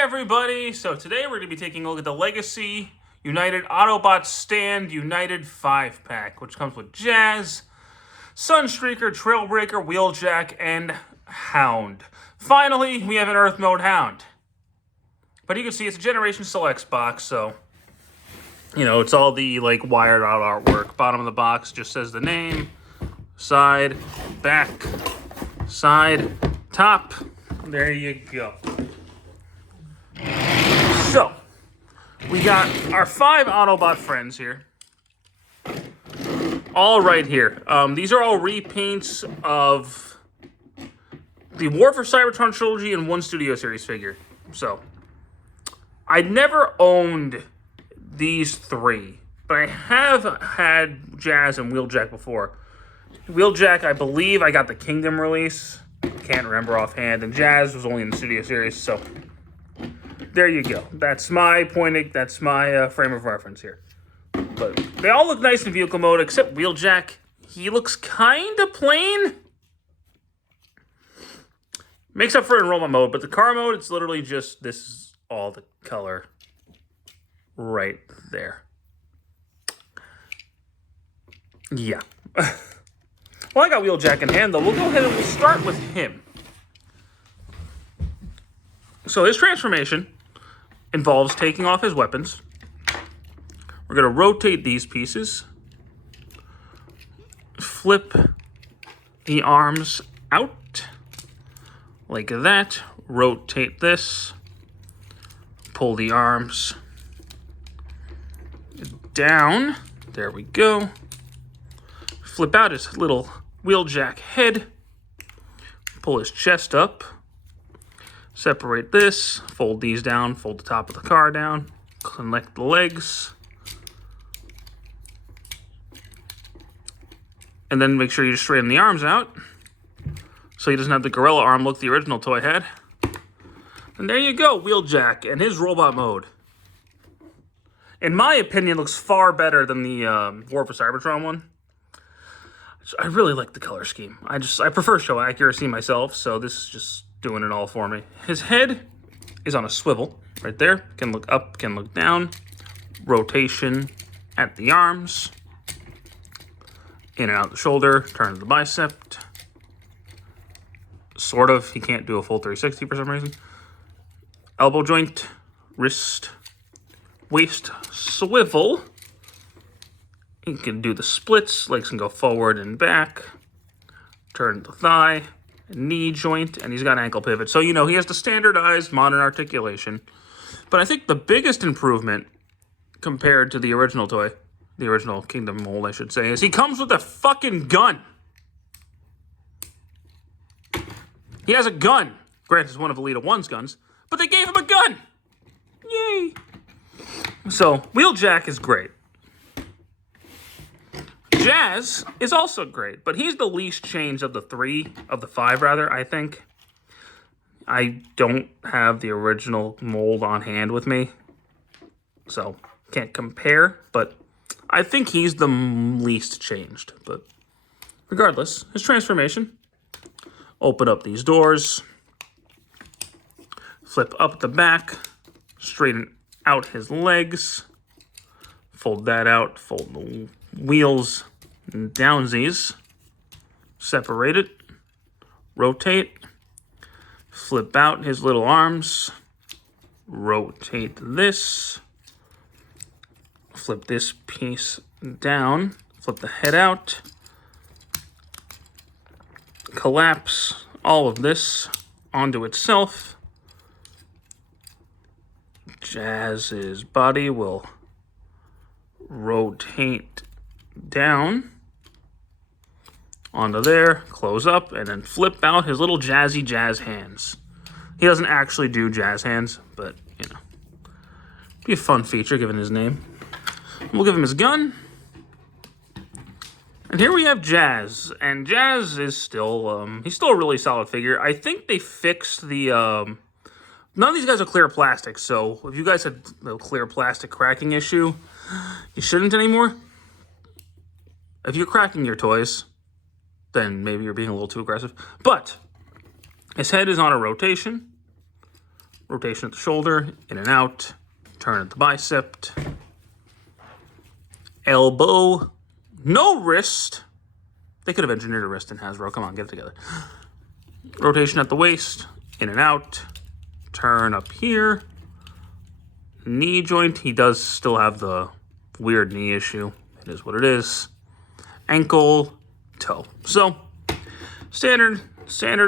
everybody! So today we're going to be taking a look at the Legacy United Autobots Stand United 5-pack, which comes with Jazz, Sunstreaker, Trailbreaker, Wheeljack, and Hound. Finally, we have an Earth Mode Hound. But you can see it's a Generation Selects box, so, you know, it's all the, wired out artwork. Bottom of the box just says the name, side, back, side, top. There you go. So, we got our 5 Autobot friends here. All right here. These are all repaints of the War for Cybertron trilogy and one Studio Series figure. So, I never owned these 3, but I have had Jazz and Wheeljack before. Wheeljack, I believe I got the Kingdom release. Can't remember offhand. And Jazz was only in the Studio Series, so there you go. That's my frame of reference here. But they all look nice in vehicle mode, except Wheeljack. He looks kind of plain. Makes up for enrollment mode, but the car mode, it's literally just, this is all the color right there. Yeah. Well, I got Wheeljack in hand, though. We'll go ahead and we'll start with him. So his transformation involves taking off his weapons. We're going to rotate these pieces. Flip the arms out like that. Rotate this. Pull the arms down. There we go. Flip out his little Wheeljack head. Pull his chest up. Separate this. Fold these down. Fold the top of the car down. Connect the legs. And then make sure you just straighten the arms out, so he doesn't have the gorilla arm look the original toy had. And there you go, Wheeljack and his robot mode. In my opinion, looks far better than the War for Cybertron one. I really like the color scheme. I prefer show accuracy myself, so this is just doing it all for me. His head is on a swivel right there. Can look up, can look down. Rotation at the arms. In and out the shoulder, turn to the bicep. Sort of. He can't do a full 360 for some reason. Elbow joint, wrist, waist swivel. He can do the splits. Legs can go forward and back. Turn the thigh, knee joint, and he's got an ankle pivot. So, you know, he has the standardized modern articulation. But I think the biggest improvement compared to the original toy, the original Kingdom mold, I should say, is he comes with a fucking gun. He has a gun. Granted, it's one of Elita 1's guns, but they gave him a gun. Yay. So, Wheeljack is great. Jazz is also great, but he's the least changed of the 5, I think. I don't have the original mold on hand with me, so can't compare, but I think he's the least changed. But regardless, his transformation. Open up these doors. Flip up the back. Straighten out his legs. Fold that out. Fold the wheels and downsies. Separate it. Rotate. Flip out his little arms. Rotate this. Flip this piece down. Flip the head out. Collapse all of this onto itself. Jazz's body will rotate down onto there, close up, and then flip out his little jazzy Jazz hands. He doesn't actually do Jazz hands, but, you know, be a fun feature given his name. We'll give him his gun. And here we have Jazz. And Jazz is still, he's still a really solid figure. I think they fixed the, none of these guys are clear plastic, so if you guys had the clear plastic cracking issue, you shouldn't anymore. If you're cracking your toys, then maybe you're being a little too aggressive. But his head is on a rotation. rotation at the shoulder, in and out, turn at the bicep, elbow, no wrist. They could have engineered a wrist in Hasbro. Come on, get it together. Rotation at the waist, in and out, turn up here, knee joint. He does still have the weird knee issue. It is what it is. Ankle, toe. So, standard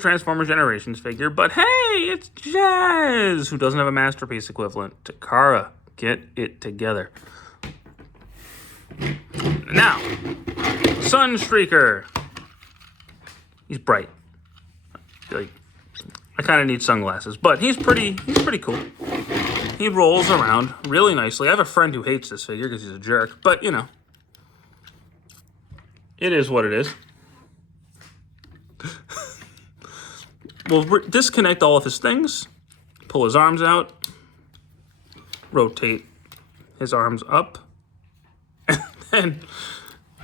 Transformers Generations figure, but hey, it's Jazz, who doesn't have a Masterpiece equivalent. Takara, get it together. Now, Sunstreaker. He's bright. Like, I kind of need sunglasses, but he's pretty cool. He rolls around really nicely. I have a friend who hates this figure because he's a jerk, but you know, it is what it is. We'll disconnect all of his things, pull his arms out, rotate his arms up, and then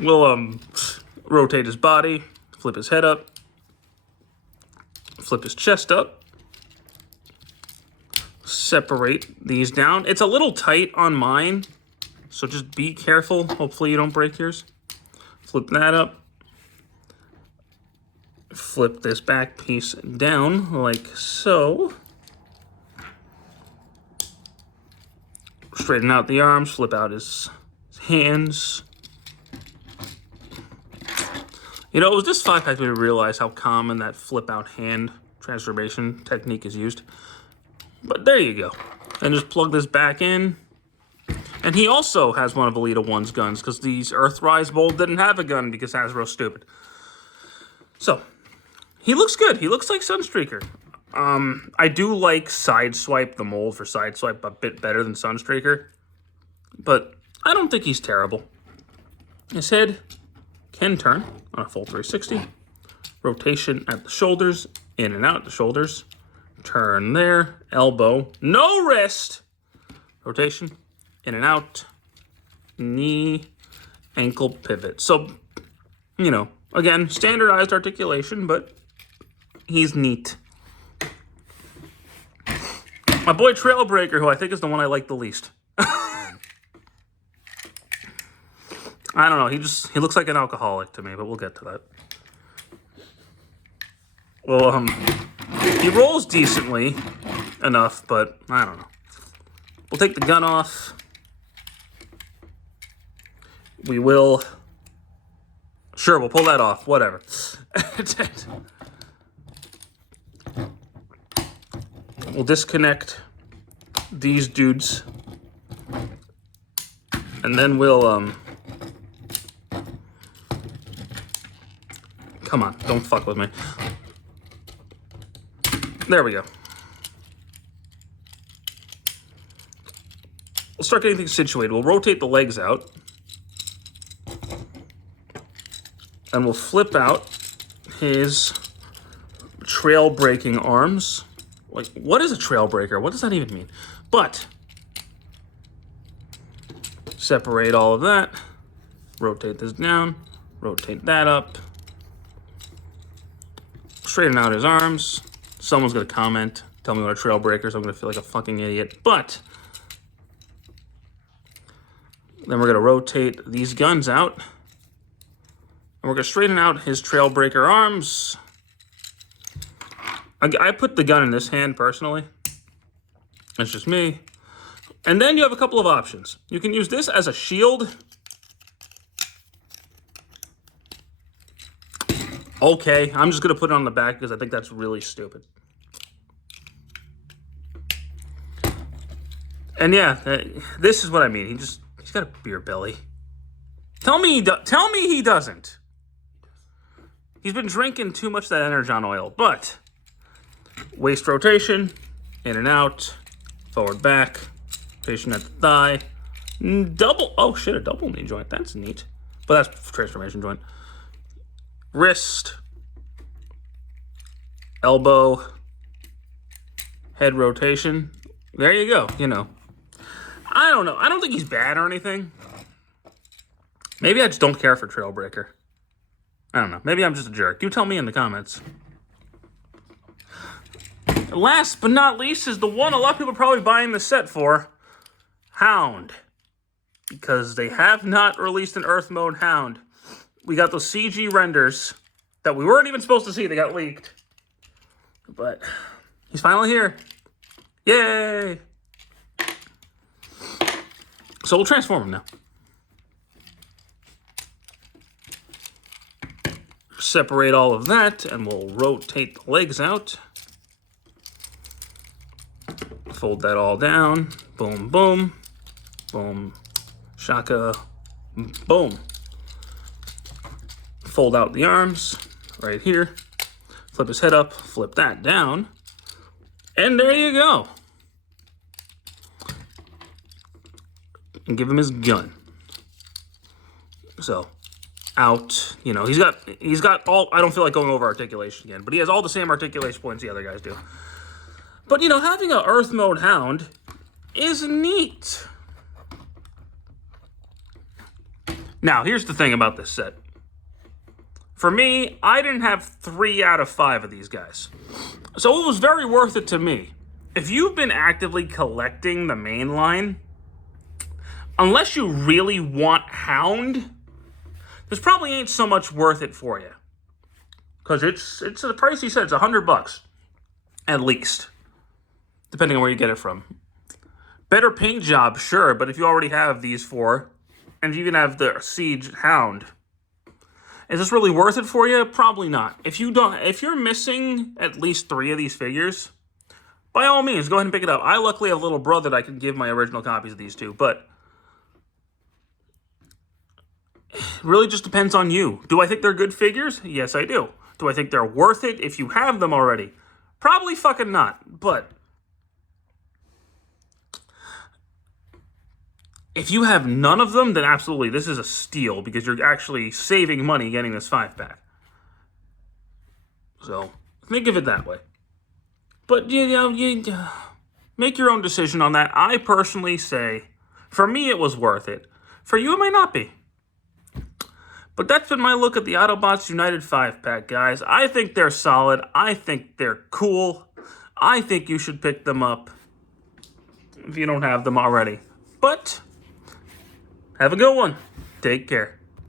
we'll rotate his body, flip his head up, flip his chest up, separate these down. It's a little tight on mine, so just be careful. Hopefully you don't break yours. Flip that up. Flip this back piece down like so. Straighten out the arms, flip out his hands. You know, it was this 5-pack that made me realize how common that flip out hand transformation technique is used. But there you go. And just plug this back in. And he also has one of Elita 1's guns, because these Earthrise mold didn't have a gun because Hasbro's stupid. So, he looks good. He looks like Sunstreaker. I do like Sideswipe, the mold for Sideswipe, a bit better than Sunstreaker. But I don't think he's terrible. His head can turn on a full 360. Rotation at the shoulders, in and out the shoulders. Turn there, elbow, no wrist. Rotation, in and out, knee, ankle pivot. So, you know, again, standardized articulation, but he's neat. My boy Trailbreaker, who I think is the one I like the least. I don't know, he looks like an alcoholic to me, but we'll get to that. Well, he rolls decently enough, but I don't know. We'll take the gun off. We will... Sure, we'll pull that off. Whatever. We'll disconnect these dudes. And then we'll, Come on, don't fuck with me. There we go. We'll start getting things situated. We'll rotate the legs out. And we'll flip out his trail breaking arms. Like, what is a trail breaker? What does that even mean? But, separate all of that. Rotate this down. Rotate that up. Straighten out his arms. Someone's going to comment, tell me what a trail breaker is. I'm going to feel like a fucking idiot. But, then we're going to rotate these guns out. And we're going to straighten out his Trailbreaker arms. I put the gun in this hand, personally. That's just me. And then you have a couple of options. You can use this as a shield. Okay, I'm just going to put it on the back because I think that's really stupid. And yeah, this is what I mean. He's got a beer belly. Tell me he doesn't. He's been drinking too much of that Energon oil, but waist rotation, in and out, forward back, rotation at the thigh, double, oh shit, a double knee joint, that's neat. But that's transformation joint. Wrist, elbow, head rotation. There you go, you know. I don't know. I don't think he's bad or anything. Maybe I just don't care for Trailbreaker. I don't know. Maybe I'm just a jerk. You tell me in the comments. Last but not least is the one a lot of people are probably buying the set for, Hound. Because they have not released an Earth Mode Hound. We got those CG renders that we weren't even supposed to see. They got leaked. But he's finally here. Yay! So we'll transform him now. Separate all of that, and we'll rotate the legs out. Fold that all down. Boom, boom. Boom. Shaka. Boom. Fold out the arms right here. Flip his head up. Flip that down. And there you go. And give him his gun. So, out. You know, he's got all, I don't feel like going over articulation again, but he has all the same articulation points the other guys do. But, you know, having an Earth Mode Hound is neat. Now, here's the thing about this set. For me, I didn't have 3 out of 5 of these guys. So it was very worth it to me. If you've been actively collecting the main line, unless you really want Hound, this probably ain't so much worth it for you. Because it's a pricey set. It's $100 at least, depending on where you get it from. Better paint job, sure, but if you already have these 4, and you even have the Siege Hound, is this really worth it for you? Probably not. If you're missing at least 3 of these figures, by all means, go ahead and pick it up. I luckily have a little brother that I can give my original copies of these to, but it really just depends on you. Do I think they're good figures? Yes, I do. Do I think they're worth it if you have them already? Probably fucking not, but if you have none of them, then absolutely, this is a steal because you're actually saving money getting this 5-pack. So, think of it that way. But, you know, make your own decision on that. I personally say, for me, it was worth it. For you, it might not be. But that's been my look at the Autobots United 5-pack, guys. I think they're solid. I think they're cool. I think you should pick them up if you don't have them already. But have a good one. Take care.